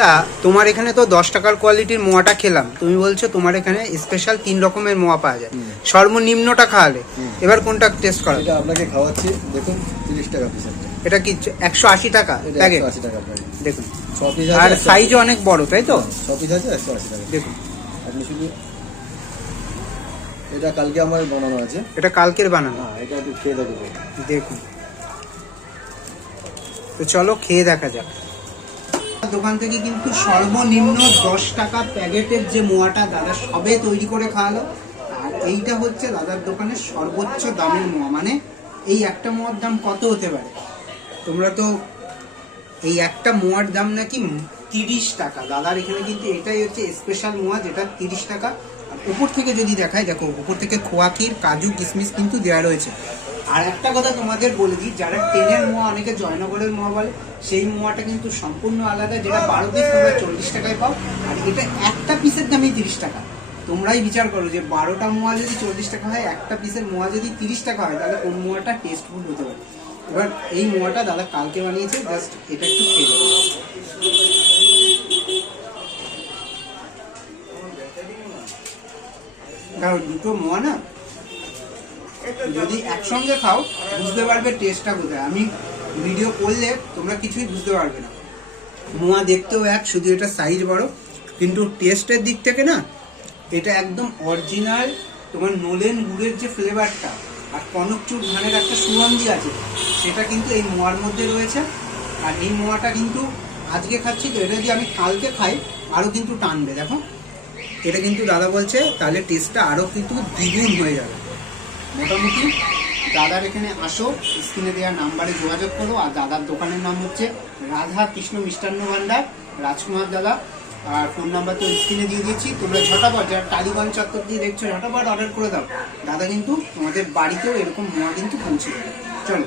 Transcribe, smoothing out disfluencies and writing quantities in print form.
দাদা তোমার এখানে তো 10 টাকার কোয়ালিটির মোয়াটা খেলাম, তুমি বলছো তোমার এখানে স্পেশাল 3 রকমের মোয়া পাওয়া যায়, সর্বনিম্নটা খাওয়ালে, এবার কোনটা টেস্ট করা? এটা আপনাকে খাওয়াচ্ছি, দেখুন 30 টাকা পিস। এটা কি 180 টাকা প্যাকেট? 180 টাকা প্যাকেট দেখুন, 6 পিস আর আছে, সাইজও অনেক বড়, তাই তো? 6 পিস আছে 180 টাকা। দেখুন আপনি শুধু এটা কালকে আমার বানানো আছে, এটা কালকের বানানো। হ্যাঁ এটা একটু খেয়ে দেখো। দেখুন, তো চলো খেয়ে দেখা যাক। দোকান থেকে কিন্তু সর্বনিম্ন 10 টাকা প্যাকেটের যে মোয়াটা দাদা সবে তৈরি করে খাওয়ালো, আর এইটা হচ্ছে দাদার দোকানের সর্বোচ্চ দামের মোয়া। মানে এই একটা মোয়ার দাম কত হতে পারে? তোমরা তো এই একটা মোয়ার দাম নাকি 30 টাকা। দাদার এখানে কিন্তু এটাই হচ্ছে স্পেশাল মোয়া, যেটা 30 টাকা। আর উপর থেকে যদি দেখায়, দেখো উপর থেকে খোয়া ক্ষীর, কাজু, কিশমিশ কিন্তু দেওয়া রয়েছে। আর একটা কথা তোমাদের বলে দিই, যারা 10-এর মোয়া, অনেকে জয়নগরের মোয়া বলে, সেই মোয়াটা কিন্তু সম্পূর্ণ আলাদা, যেটা 12 পিস তোমরা 40 টাকায় পাও, আর এটা একটা পিসের দামই 30 টাকা। তোমরাই বিচার করো যে 12টা মোয়া যদি 40 টাকা হয়, একটা পিসের মোয়া যদি 30 টাকা হয়, তাহলে কোন মোয়াটা টেস্টফুল হতে পারে। এবার এই মোয়াটা দাদা কালকে বানিয়েছে, জাস্ট এটা একটু খেয়ে দেবো। দুটো মোয়া না যদি একসঙ্গে খাও, বুঝতে পারবে টেস্টটা কোথায়। আমি ভিডিও করলে তোমরা কিছুই বুঝতে পারবে না। মোয়া দেখতেও এক, শুধু এটা সাইজ বড়, কিন্তু টেস্টের দিক থেকে না এটা একদম অরিজিনাল। তোমার নোলেন গুড়ের যে ফ্লেভারটা আর কনকচুর ধানের একটা সুগন্ধি আছে, সেটা কিন্তু এই মোয়ার মধ্যে রয়েছে। আর এই মোয়াটা কিন্তু আজকে খাচ্ছি, তো এটা যদি আমি কালকে খাই আরও কিন্তু টানবে। দেখো এটা কিন্তু দাদা বলছে তাহলে টেস্টটা আরও কিন্তু দ্বিগুণ হয়ে যাবে। মোটামুটি দাদার এখানে আসো, স্ক্রিনে দেওয়া নাম্বারে যোগাযোগ করো। আর দাদার দোকানের নাম হচ্ছে রাধা কৃষ্ণ মিষ্টান্ন ভান্ডার, রাজকুমার দাদা। আর ফোন নাম্বার তো স্ক্রিনে দিয়ে দিয়েছি, তোমরা ঝটাপট, যারা টালিগঞ্জ চত্বর দিয়ে দেখছো, ঝটাপট অর্ডার করে দাও। দাদা কিন্তু তোমাদের বাড়িতেও এরকম মোয়া কিন্তু পৌঁছে দেবে। চলো।